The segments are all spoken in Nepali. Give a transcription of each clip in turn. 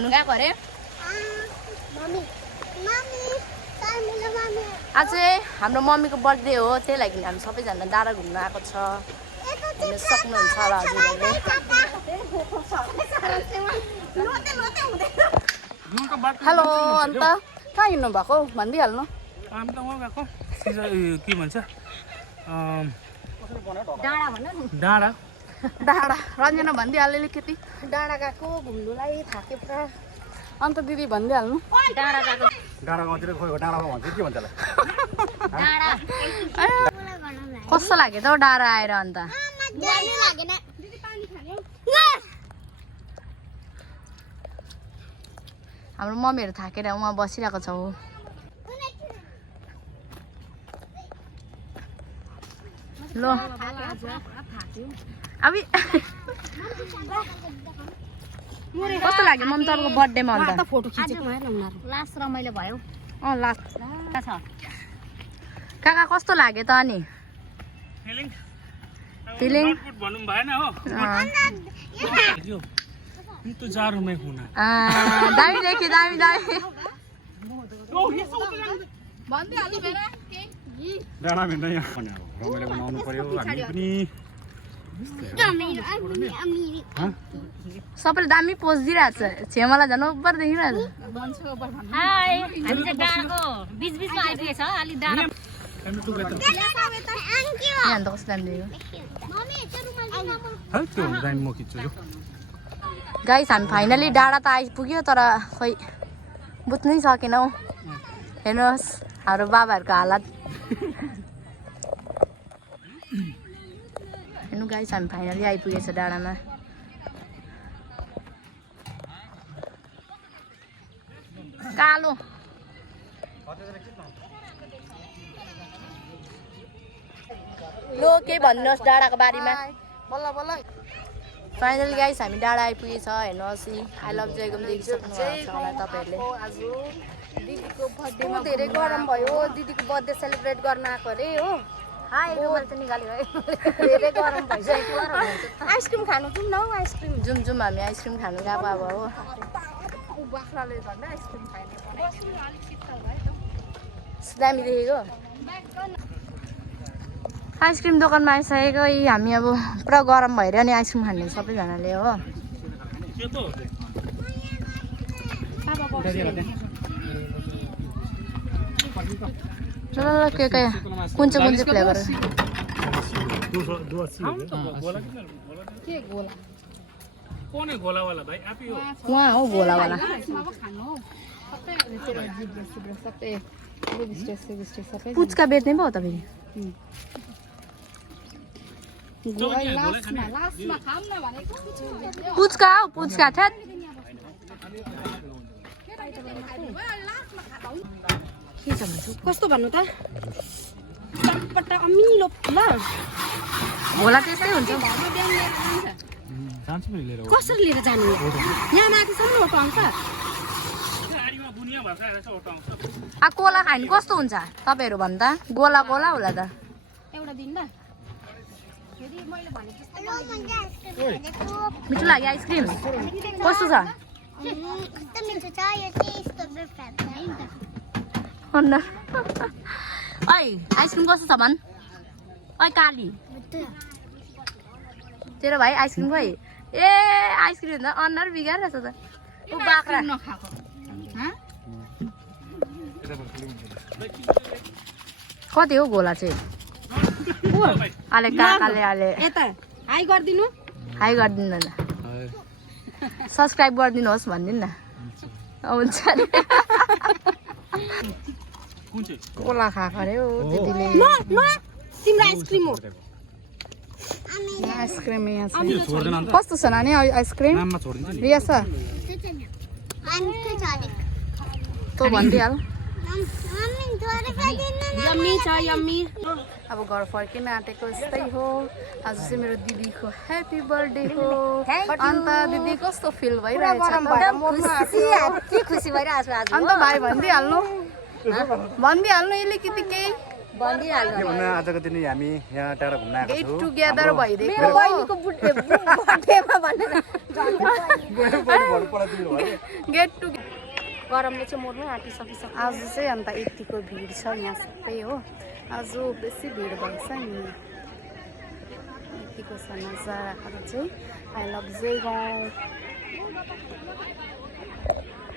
घुम्नु गएको अरे आज चाहिँ हाम्रो मम्मीको बर्थडे हो त्यही लागि हामी सबैजना डाँडा घुम्न आएको छ हेर्न सक्नुहुन्छ होला हजुरहरूले हेलो अन्त कहाँ हिँड्नु भएको भनिदिइहाल्नु हामी त वहाँ गएको के भन्छ डाँडा डाँडा रञ्जना भनिदिइहाल्यो अलिकति डाँडा गएको घुम्नुलाई थाक्यो पुरा अन्त दिदी भनिदिइहाल्नु डाँडा गएको डाँडा गाउँतिर खोइ डाँडामा भन्छ के भन्छ कस्तो लाग्यो त हौ डाँडा आएर अन्त हाम्रो मम्मीहरू थाकेर उहाँ बसिरहेको छौँ ल अब कस्तो लाग्यो मम्मी तपाईँको बर्थडेमा अन्त फोटो खिचेको लास्ट रमाइलो भयो अँ लास्ट काका कस्तो लाग्यो त अनि फिलिङ भन्नु भएन हो तो जाडो में हुना दामी देखियो दामी दामी डाँडा भेट्न यहाँ रमाइलो बनाउनु पर्यो हामी पनि सबैले दामी पोज दिइरहेको छ छेमालाई झन् ओभर देखिरहेको अन्त कस्तो दामी देख्यो गाइस हामी फाइनली डाँडा त आइपुग्यो तर खोइ बुझ्नै सकेनौँ हेर्नुहोस् हाम्रो बाबाहरूको हालत हेर्नु गाइस हामी फाइनली आइपुगेछ डाँडामा कालो लो के भन्नुहोस् डाँडाको बारेमा बल्ल बल्ल फाइनली गाइस हामी डाँडा आइपुगेछ हेर्नुहोस् आई लभ जयगम देखिसक्नु होला तपाईँहरूले आज दिदीको बर्थडेमा धेरै गरम भयो दिदीको बर्थडे सेलिब्रेट गर्न आएको अरे हो धेरै गरम भइसक्यो आइसक्रिम खानु जाउँ न हौ आइसक्रिम जाउँ हामी आइसक्रिम खानु गएको अब हो बाख्राले झन् आइसक्रिम खाने दामी देखेको आइसक्रिम दोकानमा आइसकेको हामी अब पुरा गरम भइरह्यो नि आइसक्रिम खाने सबैजनाले हो ल के कुन चाहिँ फ्लेभर उहाँ हो गोलावाला पुच्का बेच्ने पो हो तपाईँ पुच्का हौ पुच्का ठ्याट के छ भन्छु कस्तो भन्नु त चटपटा अमिलो ल होला त्यस्तै हुन्छ कसरी लिएर जानु यहाँ माथिसम्म अटो आउँछ कोला खानु कस्तो हुन्छ तपाईँहरू भन्दा गोला गोला होला त एउटा दिन ल मिठो लाग्यो आइसक्रिम कस्तो छ ऐ आइसक्रिम कस्तो छ भन् ऐ काली तेरो भाइ आइसक्रिम खोइ ए आइसक्रिम भन्दा अनुहार बिगारिरहेछ त ऊ बाख्रा नखाएको कति हो गोला चाहिँ आले काकाले आले यता हाई गरिदिनु हाई गरिदिनु न सब्सक्राइब गरिदिनुहोस् भनिदिनु न हुन्छ कोला खाएको अरे हो दिदीले तिम्रो आइसक्रिम हो आइसक्रिम यहाँ छ कस्तो छ नानी आइसक्रिम रिया छ तँ भनिदिइहाल यम्मी छ यम्मी अब घर फर्किन आँटेको यस्तै हो आज चाहिँ मेरो दिदीको ह्याप्पी बर्थडे हो अन्त दिदी कस्तो फिल भइरहेछ के खुसी भइरहेको छु आज अन्त भाइ भनिदिइहाल्नु अलिकति केही के भन्नु आजको दिन हामी यहाँ टाढा घुम्न आएको गेट टुगेदर भइदिएको बहिनीको बर्थडेमा भनेर गेट टु गरमले चाहिँ मोर्नै आँटिसकिसक्यो आज चाहिँ अन्त यतिको भिड छ यहाँ सबै हो आज बेसी भिड भएछ नि यतिको छ नजाराहरू चाहिँ आई लभ जयगाउँ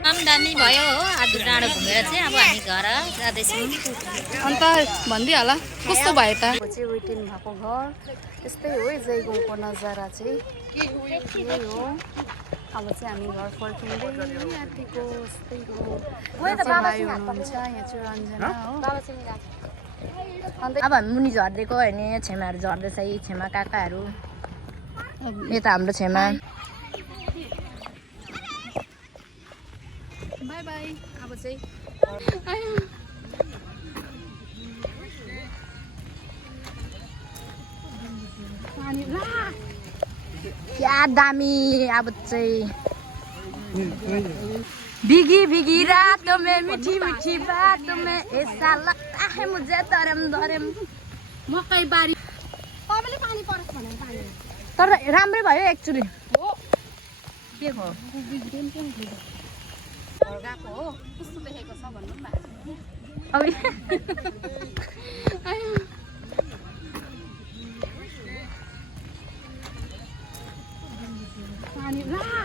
दामी भयो हो आज डाँडो घुमेर चाहिँ अब हामी घर जाँदैछौँ अन्त भनिदिइहाल कस्तो भयो त चाहिँ वेटिङ भएको घर यस्तै हो है जयगाउँको नजारा चाहिँ यही हो अब चाहिँ हामी घर फर्किँदै आँटेको यस्तै हो भाइ हुनुहुन्छ यहाँ चाहिँ रञ्जना हो अन्त अब हामी मुनि झर्दिएको होइन छेमाहरू झर्दैछ यी छेमा काकाहरू यता हाम्रो छेमा बाई बाई अब चाहिँ क्या दामी अब चाहिँ भीगी भीगी रातों में मीठी मीठी बातों में ऐसा लगता है मुझे तरम धरम मकै बारी तपाईँले पानी परोस् भने पानी तर राम्रै भयो एक्चुअली के हो गएको हो कस्तो देखेको छ भन्नु न अब